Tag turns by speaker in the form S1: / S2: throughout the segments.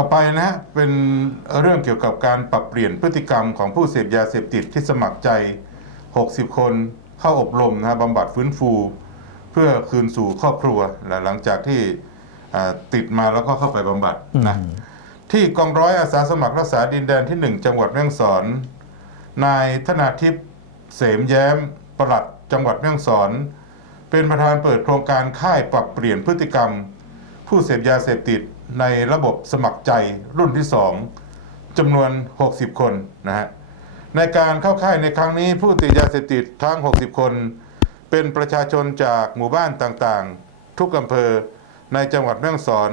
S1: ต่อไปนะฮะเป็นเรื่องเกี่ยวกับการปรับเปลี่ยนพฤติกรรมของผู้เสพยาเสพติดที่สมัครใจ 60 คนเข้าอบรมนะฮะบำบัดฟื้นฟู เพื่อคืนสู่ครอบครัวและหลังจากที่อ่าติดมาแล้วก็เข้าไปบำบัดนะที่กองร้อยอาสาสมัครรักษาดินแดนที่ 1 จังหวัดแม่ฮ่องสอน นายธนาทิพย์เสมแย้มปลัดจังหวัดแม่ฮ่องสอน เป็นประธานเปิดโครงการค่ายปรับเปลี่ยนพฤติกรรม ผู้เสพยาเสพติดในระบบสมัครใจรุ่นที่ 2จำนวน 60 คนนะฮะในการเข้าค่ายในครั้งนี้ผู้ติดยาเสพติดทั้ง 60 คน เป็นประชาชนจากหมู่บ้านต่างๆ ทุกอำเภอในจังหวัดแม่ฮ่องสอน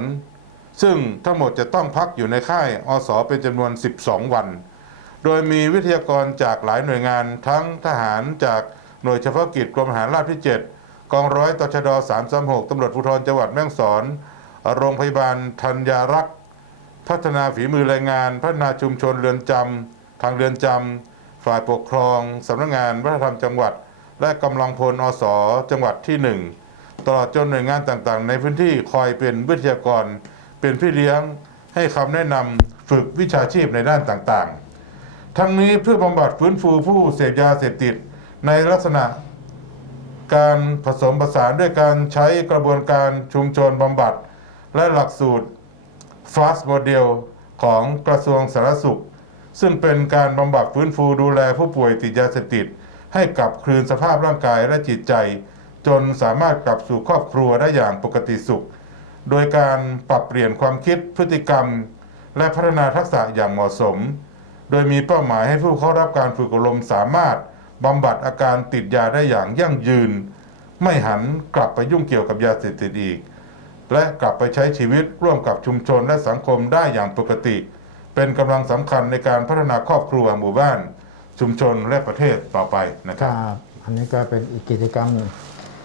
S1: ซึ่งทั้งหมดจะต้องพักอยู่ในค่ายอสเป็นจำนวน 12 วัน โดยมีวิทยากรจากหลายหน่วยงานทั้งทหารจากหน่วยเฉพาะกิจกรมทหารราบที่ 7 กองร้อยตชด336ตำรวจภูธรจังหวัดแม่ฮ่องสอน โรงพยาบาลธัญรักษ์ พัฒนาฝีมือแรงงาน พัฒนาชุมชนเรือนจำทางเรือนจำฝ่ายปกครองสำนักงานวัฒนธรรมจังหวัด และกำลังพลอสจังหวัดที่หนึ่งตลอดจนหน่วยงานต่างๆ ในพื้นที่คอยเป็นวิทยากร เป็นพี่เลี้ยงให้คำแนะนำฝึกวิชาชีพในด้านต่างๆ ทั้งนี้เพื่อบำบัดฟื้นฟูผู้เสพยาเสพติดในลักษณะการผสมผสานด้วยการใช้กระบวนการชุมชนบำบัด และหลักสูตร FAST Model ของกระทรวงสาธารณสุข ซึ่งเป็นการบำบัดฟื้นฟูดูแลผู้ป่วยติดยาเสพติด ให้กลับคืนสภาพร่างกายและจิตใจ จนสามารถกลับสู่ครอบครัวได้อย่างปกติสุข โดยการปรับเปลี่ยนความคิดพฤติกรรม และพัฒนาทักษะอย่างเหมาะสม โดยมีเป้าหมายให้ผู้เข้ารับการฝึกอบรมสามารถบำบัดอาการติดยาได้อย่างยั่งยืน ไม่หันกลับไปยุ่งเกี่ยวกับยาเสพติดอีก และกลับไปใช้ชีวิตร่วมกับชุมชนและสังคมได้อย่างปกติ เป็นกำลังสำคัญในการพัฒนาครอบครัวหมู่บ้าน ชุมชนและประเทศต่อไปนะครั
S2: บ อันนี้ก็เป็นอีกกิจกรรมนึง